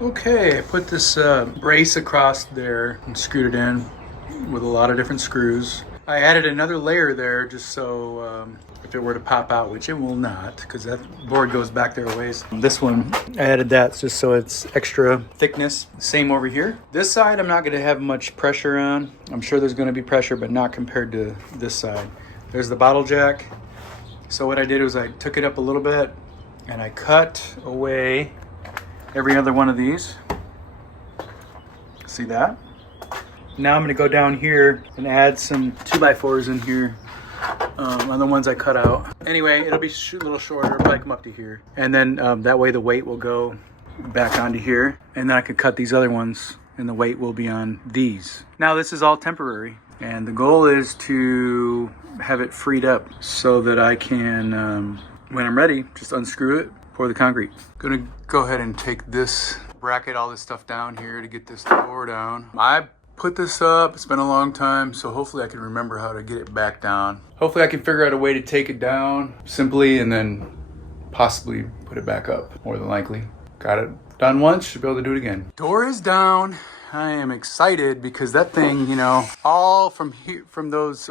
Okay, I put this brace across there and screwed it in with a lot of different screws. I added another layer there just so if it were to pop out, which it will not, because that board goes back there a ways. This one, I added that just so it's extra thickness. Same over here. This side, I'm not going to have much pressure on. I'm sure there's going to be pressure, but not compared to this side. There's the bottle jack. So what I did was I took it up a little bit and I cut away every other one of these. See that? Now I'm going to go down here and add some 2x4s in here on the ones I cut out. Anyway, it'll be a little shorter, probably come up to here. And then that way the weight will go back onto here. And then I could cut these other ones and the weight will be on these. Now this is all temporary. And the goal is to have it freed up so that I can, when I'm ready, just unscrew it, pour the concrete. Gonna go ahead and take this, bracket all this stuff down here to get this door down. I put this up, it's been a long time, so hopefully I can remember how to get it back down. Hopefully I can figure out a way to take it down simply and then possibly put it back up, more than likely. Got it done once, should be able to do it again. Door is down. I am excited because that thing, you know, all from here, from those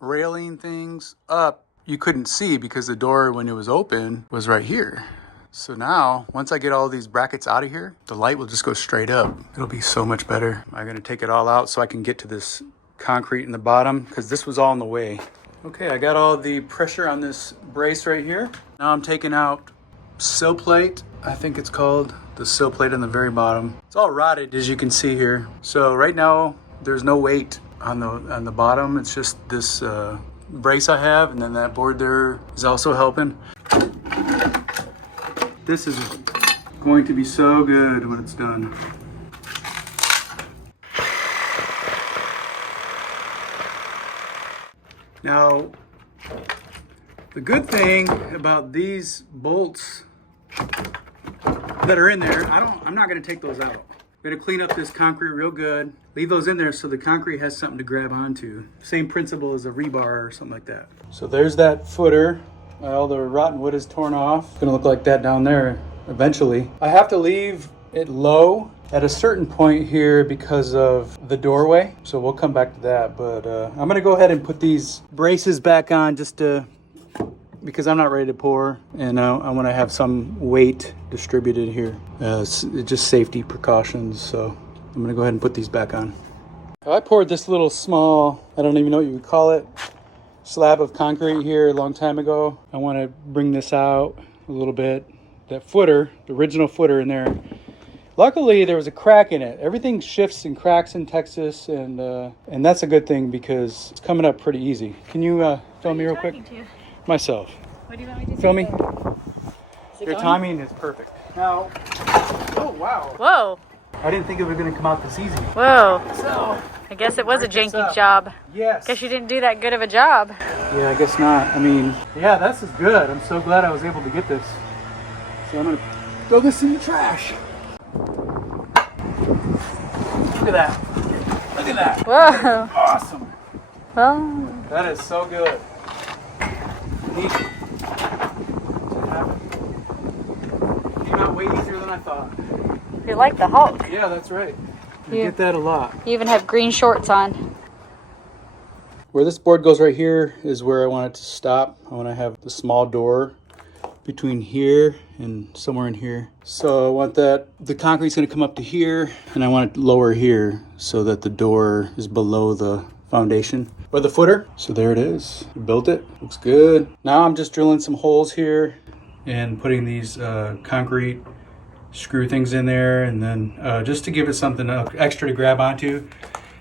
railing things up, you couldn't see because the door when it was open was right here. So now, once I get all these brackets out of here, the light will just go straight up. It'll be so much better. I'm gonna take it all out so I can get to this concrete in the bottom because this was all in the way. Okay, I got all the pressure on this brace right here. Now I'm taking out sill plate, I think it's called. The sill plate on the very bottom. It's all rotted as you can see here. So right now, there's no weight on the bottom. It's just this brace I have, and then that board there is also helping. This is going to be so good when it's done. Now, the good thing about these bolts that are in there, I'm not gonna take those out. I'm gonna clean up this concrete real good, leave those in there so the concrete has something to grab onto. Same principle as a rebar or something like that. So there's that footer. All the rotten wood is torn off. It's gonna look like that down there eventually. I have to leave it low at a certain point here because of the doorway. So we'll come back to that, but I'm gonna go ahead and put these braces back on just to, because I'm not ready to pour and I wanna have some weight distributed here. Just safety precautions, so I'm gonna go ahead and put these back on. I poured this little small, I don't even know what you would call it, slab of concrete here a long time ago. I want to bring this out a little bit. That footer, the original footer in there. Luckily, there was a crack in it. Everything shifts and cracks in Texas, and that's a good thing because it's coming up pretty easy. Can you film me real quick? To? Myself. What do you want me to Film me. Your timing is perfect. Now, oh wow. Whoa. I didn't think it was going to come out this easy. Whoa. So, I guess it was a janky job. yes. Guess you didn't do that good of a job. Yeah, I guess not. I mean, yeah, this is good. I'm so glad I was able to get this. So I'm going to throw this in the trash. Look at that. Look at that. Whoa. Awesome. Well, That is so good. Neat. Came out way easier than I thought. you like the Hulk. Yeah, that's right. I Yeah. get that a lot. You even have green shorts on. Where this board goes right here is where I want it to stop. I want to have the small door between here and somewhere in here. So I want that, the concrete's going to come up to here, and I want it lower here so that the door is below the foundation or the footer. So there it is. We built it. Looks good. Now I'm just drilling some holes here and putting these concrete screw things in there, and then just to give it something extra to grab onto,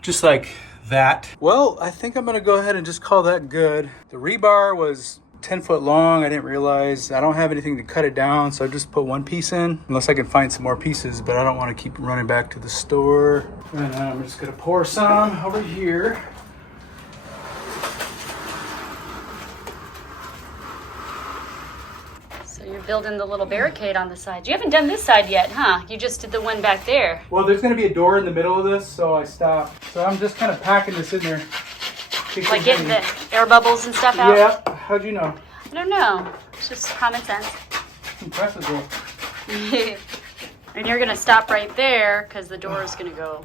just like that. Well, I think I'm gonna go ahead and just call that good. The rebar was 10 foot long. I didn't realize I don't have anything to cut it down, so I just put one piece in, unless I can find some more pieces, but I don't want to keep running back to the store. And I'm just gonna pour some over here. So you're building the little barricade on the side. You haven't done this side yet, huh? You just did the one back there. Well, there's gonna be a door in the middle of this, so I stopped. So I'm just kind of packing this in there. Like getting the air bubbles and stuff out? Yeah, how'd you know? I don't know. It's just common sense. Impressive though. And you're gonna stop right there because the door is gonna go.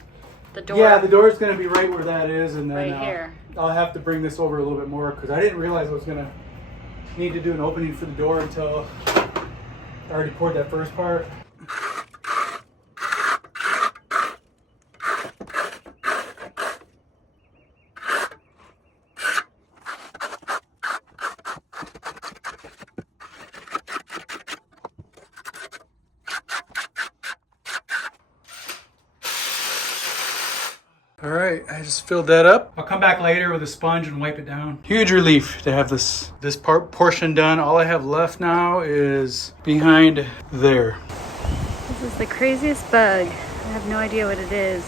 The door. Yeah, the door is going to be right where that is, and then right here. I'll have to bring this over a little bit more because I didn't realize I was going to need to do an opening for the door until I already poured that first part. All right, I just filled that up. I'll come back later with a sponge and wipe it down. Huge relief to have this portion done. All I have left now is behind there. This is the craziest bug. I have no idea what it is.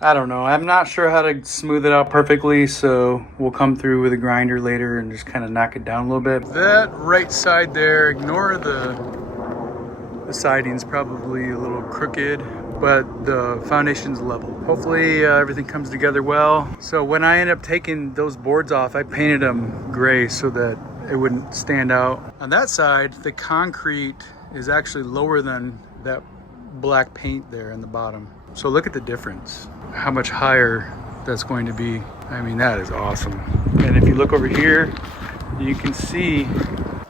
I don't know. I'm not sure how to smooth it out perfectly, so we'll come through with a grinder later and just kind of knock it down a little bit. That right side there, ignore the siding's probably a little crooked, but the foundation's level. Hopefully everything comes together well. So when I end up taking those boards off, I painted them gray so that it wouldn't stand out. On that side, the concrete is actually lower than that black paint there in the bottom. So look at the difference, how much higher that's going to be. I mean, that is awesome. And if you look over here, you can see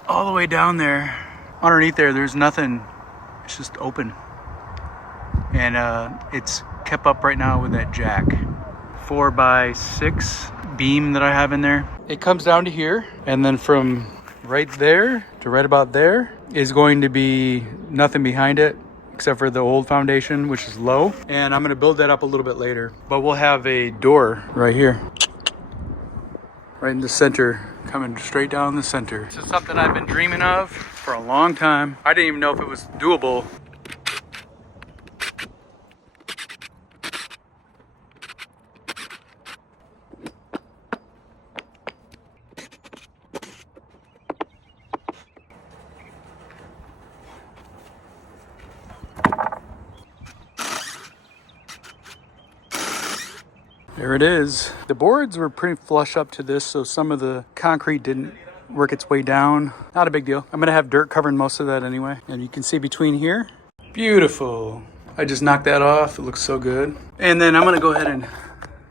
all the way down there, underneath there, there's nothing. It's just open. And it's kept up right now with that jack 4x6 beam that I have in there. It comes down to here, and then from right there to right about there is going to be nothing behind it except for the old foundation, which is low. And I'm gonna build that up a little bit later. But we'll have a door right here, right in the center, coming straight down the center. This is something I've been dreaming of for a long time. I didn't even know if it was doable. There it is. The boards were pretty flush up to this, so some of the concrete didn't work its way down. Not a big deal. I'm gonna have dirt covering most of that anyway. And you can see between here, beautiful. I just knocked that off. It looks so good. And then I'm gonna go ahead and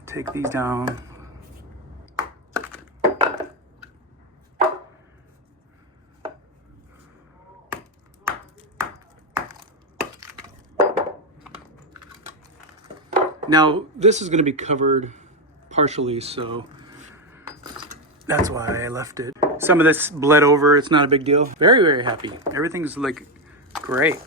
take these down. Now, this is going to be covered partially, so that's why I left it. Some of this bled over. It's not a big deal. Very, very happy. Everything's like great.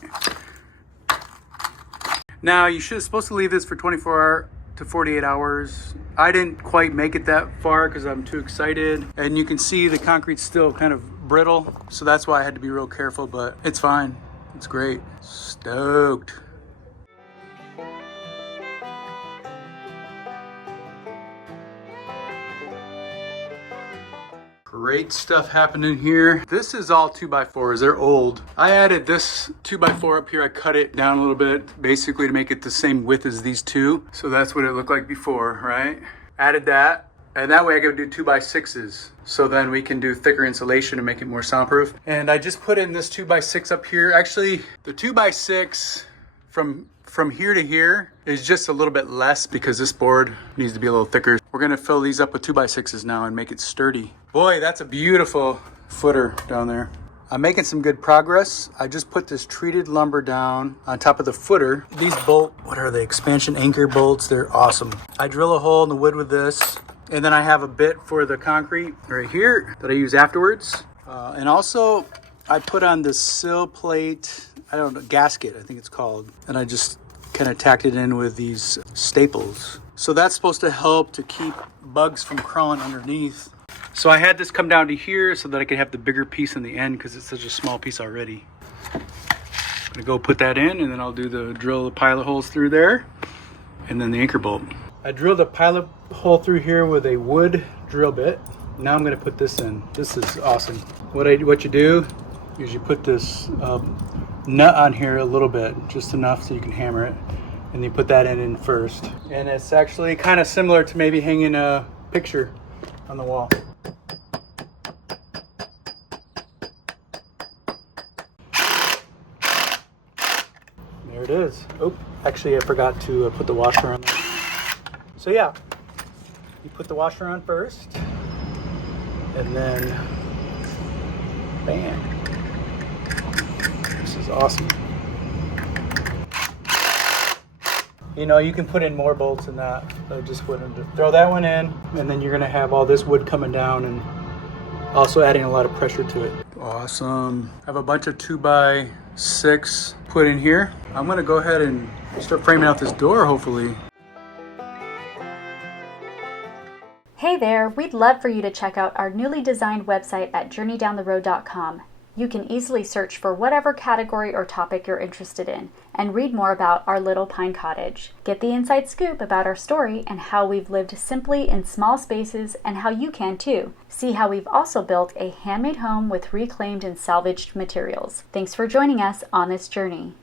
Now, you should supposed to leave this for 24 to 48 hours. I didn't quite make it that far because I'm too excited. And you can see the concrete's still kind of brittle, so that's why I had to be real careful, but it's fine. It's great. Stoked. Great stuff happening here. This is all 2x4s. They're old. I added this 2x4 up here. I cut it down a little bit, basically to make it the same width as these two. So that's what it looked like before, right? Added that, and that way I could do 2x6s. So then we can do thicker insulation to make it more soundproof. And I just put in this 2x6 up here. Actually, the 2x6 from here to here is just a little bit less because this board needs to be a little thicker. We're gonna fill these up with 2x6s now and make it sturdy. Boy, that's a beautiful footer down there. I'm making some good progress. I just put this treated lumber down on top of the footer. These what are they? Expansion anchor bolts. They're awesome. I drill a hole in the wood with this, and then I have a bit for the concrete right here that I use afterwards. And also, I put on this sill plate, I don't know, gasket, I think it's called. And I just kind of tacked it in with these staples. So that's supposed to help to keep bugs from crawling underneath. So I had this come down to here so that I could have the bigger piece in the end because it's such a small piece already. I'm gonna go put that in, and then I'll drill the pilot holes through there, and then the anchor bolt. I drilled a pilot hole through here with a wood drill bit. Now I'm gonna put this in. This is awesome. What you do is you put this nut on here a little bit, just enough so you can hammer it, and you put that in first. And it's actually kind of similar to maybe hanging a picture on the wall. There it is. Oh, actually I forgot to put the washer on there. So yeah, you put the washer on first, and then bam. This is awesome. You know, you can put in more bolts than that. I just wouldn't throw that one in, and then you're gonna have all this wood coming down and also adding a lot of pressure to it. Awesome. I have a bunch of 2x6 put in here. I'm gonna go ahead and start framing out this door, hopefully. Hey there, we'd love for you to check out our newly designed website at journeydowntheroad.com. You can easily search for whatever category or topic you're interested in and read more about our little pine cottage. Get the inside scoop about our story and how we've lived simply in small spaces and how you can too. See how we've also built a handmade home with reclaimed and salvaged materials. Thanks for joining us on this journey.